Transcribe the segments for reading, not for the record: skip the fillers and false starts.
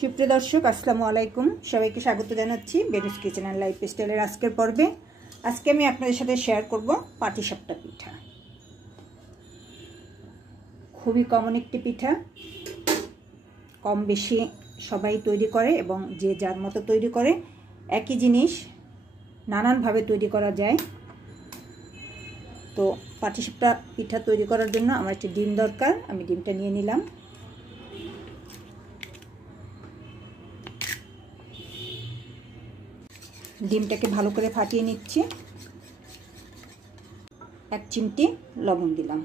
সুপ্রিয় দর্শক, আসসালামু আলাইকুম। সবাইকে স্বাগত জানাচ্ছি বেনুস কিচেন অ্যান্ড লাইফস্টাইলের আজকের পর্বে। আজকে আমি আপনাদের সাথে শেয়ার করব পাটিসাপটা পিঠা। খুবই কমন একটি পিঠা, কম বেশি সবাই তৈরি করে এবং যে যার মতো তৈরি করে। একই জিনিস নানানভাবে তৈরি করা যায়। তো পাটিসাপটা পিঠা তৈরি করার জন্য আমার একটি ডিম দরকার। আমি ডিমটা নিয়ে নিলাম। ডিমটাকে ভালো করে ফাটিয়ে নিচ্ছি। 1 চিমটি লবণ দিলাম।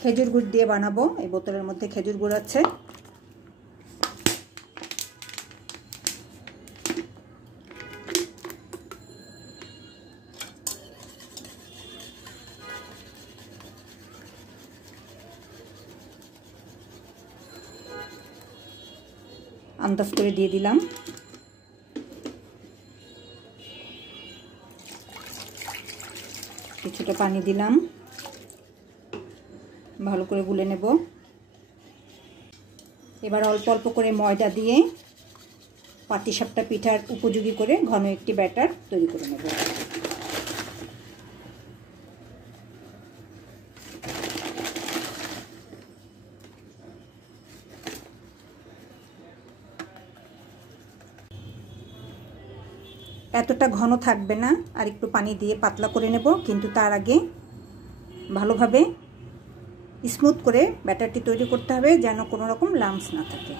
খেজুর গুড় দিয়ে বানাবো। এই বোতলের মধ্যে খেজুর গুড় আছে। আন্দাজ করে দিয়ে দিলাম। কিছুটা পানি দিলাম। ভালো করে গুলে নেব। এবার অল্প অল্প করে ময়দা দিয়ে পাটিসাপটা পিঠার উপযোগী করে ঘন একটি ব্যাটার তৈরি করে নেব। এতটা ঘন থাকবে না, আর একটু পানি দিয়ে পাতলা করে নেব। কিন্তু তার আগে ভালোভাবে স্মুথ করে ব্যাটারটি তৈরি করতে হবে, যেন কোনো রকম লাম্পস না থাকে।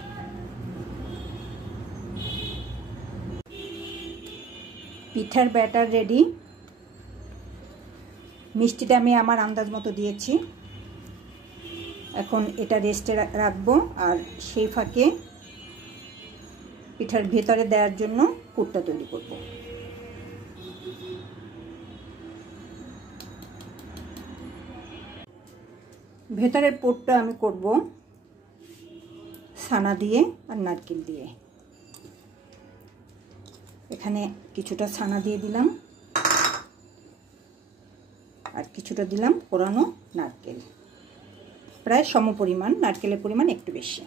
পিঠার ব্যাটার রেডি। মিষ্টিটা আমি আমার আন্দাজ মতো দিয়েছি। এখন এটা রেস্টে রাখবো, আর সেই ফাঁকে পিঠার ভেতরে দেওয়ার জন্য পুরটা তৈরি করব। ভেতরের পুরটা আমি করব ছানা দিয়ে আর নারকেল দিয়ে। এখানে কিছুটা ছানা দিয়ে দিলাম, আর কিছুটা দিলাম কোরানো নারকেল। প্রায় সম পরিমাণ, নারকেলের পরিমাণ একটু বেশি।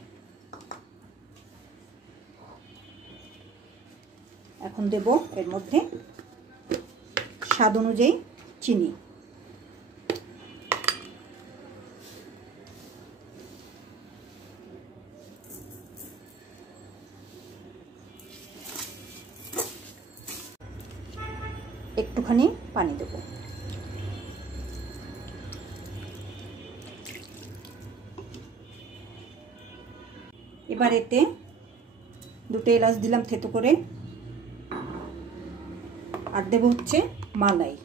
এখন দেব এর মধ্যে স্বাদ অনুযায়ী চিনি। একটুখানি পানি দেব। এবার এতে 2টা এলাচ দিলাম থেতো করে, আর দেব হচ্ছে মালাই।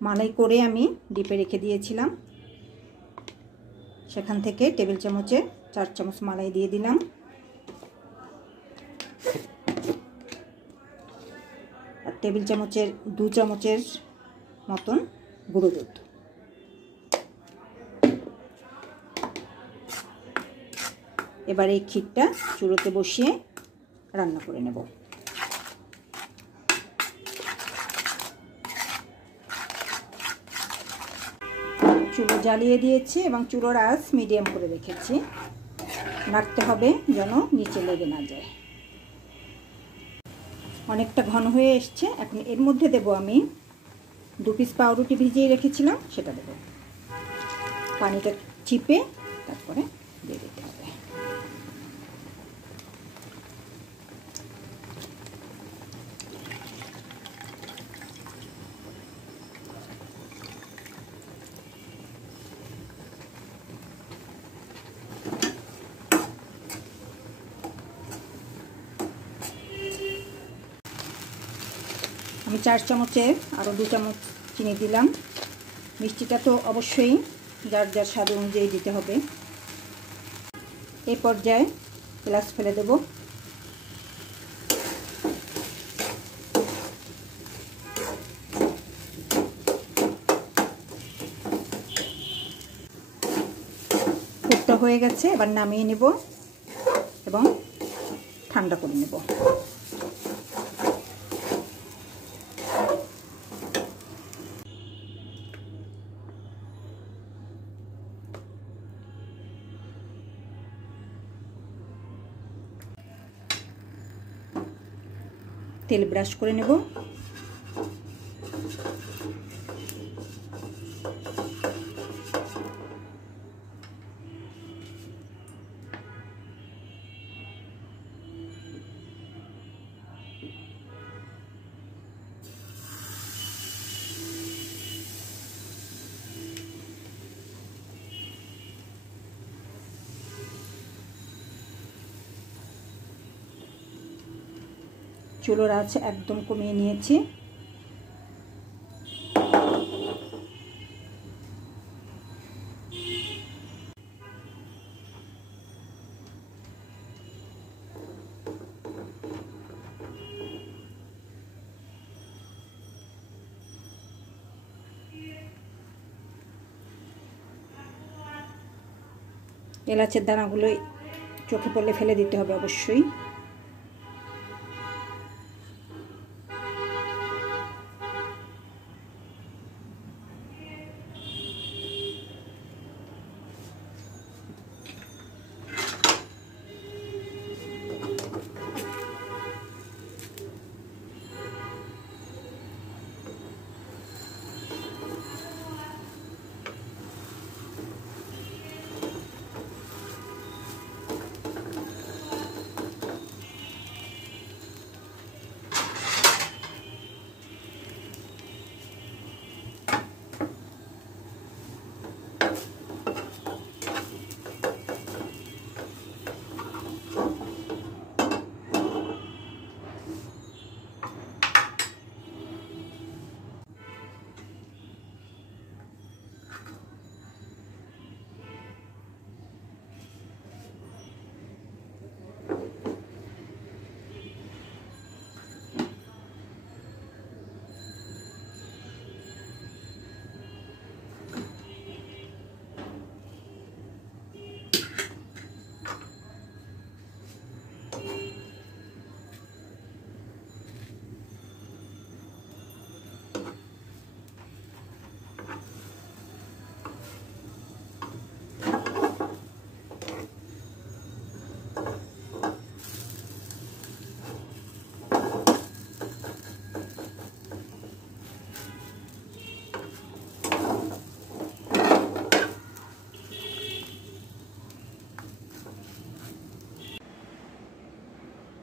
মালাই করে আমি ডিপে রেখে দিয়েছিলাম, সেখান থেকে টেবিল চামচে 4 চামচ মালাই দিয়ে দিলাম। আর টেবিল চামচের 2 চামচের মতন গুঁড়ো দুধ। এবার এই ক্ষীরটা চুলোতে বসিয়ে রান্না করে নেব। চুলো জ্বালিয়ে দিয়েছি এবং চুলোর আঁচ মিডিয়াম করে রেখেছি। নাড়তে হবে যেন নিচে লেগে না যায়। অনেকটা ঘন হয়ে এসছে। এখন এর মধ্যে দেব আমি 2 পিস পাউরুটি ভিজিয়ে রেখেছিলাম, সেটা দেব। পানিটা চিপে তারপরে দিয়ে দিতে হবে। আমি 4 চামচের আরও 2 চামচ চিনি দিলাম। মিষ্টিটা তো অবশ্যই যার যার স্বাদ অনুযায়ী দিতে হবে। এই পর্যায়ে এলাচ ফেলে দেব। পুরটা হয়ে গেছে। এবার নামিয়ে নেব এবং ঠান্ডা করে নেব। তেল ব্রাশ করে নেব। চুলোর আঁচ একদম কমিয়ে নিয়েছি। এলাচের দানাগুলো চোখে পড়লে ফেলে দিতে হবে অবশ্যই।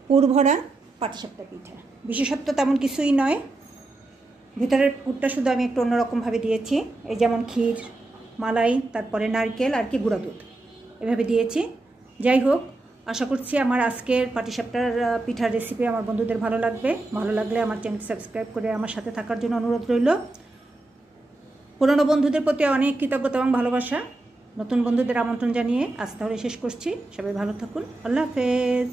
পুর ভরা পাটিসাপটা পিঠা। বিশেষত্ব তেমন কিছুই নয়, ভিতরের পুরটা শুধু আমি একটু অন্যরকমভাবে দিয়েছি। এই যেমন ক্ষীর, মালাই, তারপরে নারকেল আর কি গুঁড়া দুধ এভাবে দিয়েছি। যাই হোক, আশা করছি আমার আজকের পাটিসাপটার পিঠার রেসিপি আমার বন্ধুদের ভালো লাগবে। ভালো লাগলে আমার চ্যানেলটি সাবস্ক্রাইব করে আমার সাথে থাকার জন্য অনুরোধ রইল। পুরনো বন্ধুদের প্রতি অনেক কৃতজ্ঞতা এবং ভালোবাসা। নতুন বন্ধুদের আমন্ত্রণ জানিয়ে আজ তাহলে শেষ করছি। সবাই ভালো থাকুন। আল্লাহ হাফেজ।